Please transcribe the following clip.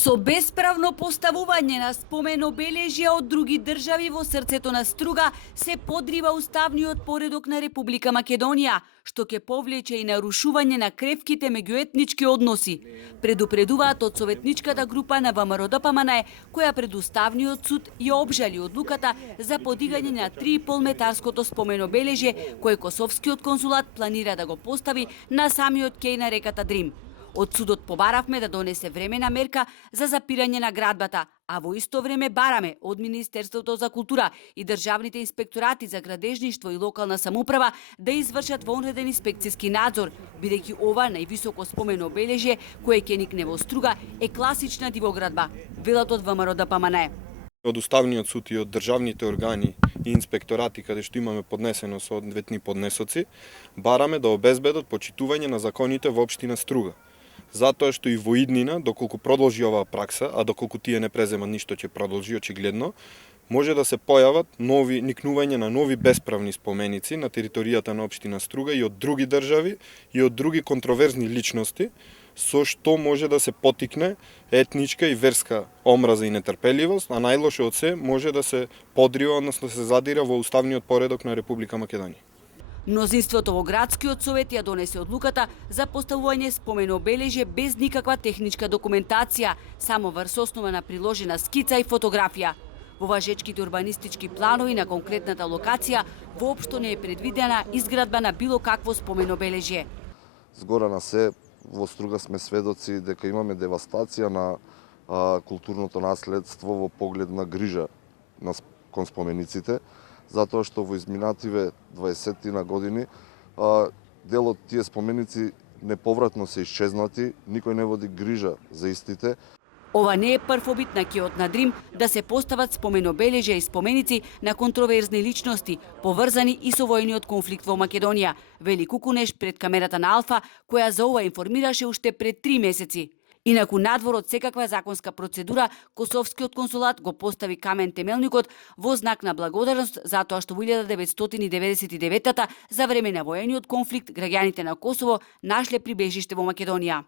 Со бесправно поставување на спомен обележја од други држави во срцето на Струга се подрива уставниот поредок на Република Македонија, што ќе повлече и нарушување на кревките меѓуетнички односи. Предупредуваат од советничката група на ВМРО-ДПМНЕ, која пред Уставниот суд ја обжали одлуката за подигање на 3,5 метарското спомен обележје, кое Косовскиот консулат планира да го постави на самиот кеј на реката Дрим. Од судот побаравме да донесе времена мерка за запирање на градбата, а во исто време бараме од Министерството за култура и државните инспекторати за градежништво и локална самоуправа да извршат вонреден инспекцијски надзор, бидејќи ова највисоко спомено обележје кое ќе никне во Струга е класична дивоградба, велат од ВМРО-ДПМНЕ. Од Уставниот суд и од државните органи и инспекторати каде што имаме поднесено соодветни поднесоци, бараме да обезбедат почитување на законите во општина Струга. Затоа што и во иднина, доколку продолжи оваа пракса, а доколку тие не преземат ништо ќе продолжи очигледно, може да се појават нови никнување на нови бесправни споменици на територијата на општина Струга и од други држави и од други контроверзни личности, со што може да се потикне етничка и верска омраза и нетрпеливост, а најлошо од се може да се подрива, односно да се задира во уставниот поредок на Република Македонија. Мнозинството во градскиот совет ја донесе одлуката за поставување спомен обележје без никаква техничка документација, само врз основа на приложена скица и фотографија. Во важечките урбанистички планови на конкретната локација воопшто не е предвидена изградба на било какво спомен обележје. Згора на се, во Струга сме сведоци дека имаме девастација на културното наследство во поглед на грижа кон спомениците, затоа што во изминативе 20 години дел од тие споменици неповратно се исчезнати, никој не води грижа за истите. Ова не е прв обид на кеот на Дрим да се постават спомен обележја и споменици на контроверзни личности, поврзани и со војниот конфликт во Македонија, вели Кукунеш пред камерата на Алфа, која за ова информираше уште пред 3 месеци. Инаку надвор од секаква законска процедура, Косовскиот консулат го постави камен темелникот во знак на благодарност затоа што во 1999 за време на воениот конфликт граѓаните на Косово нашле прибежиште во Македонија.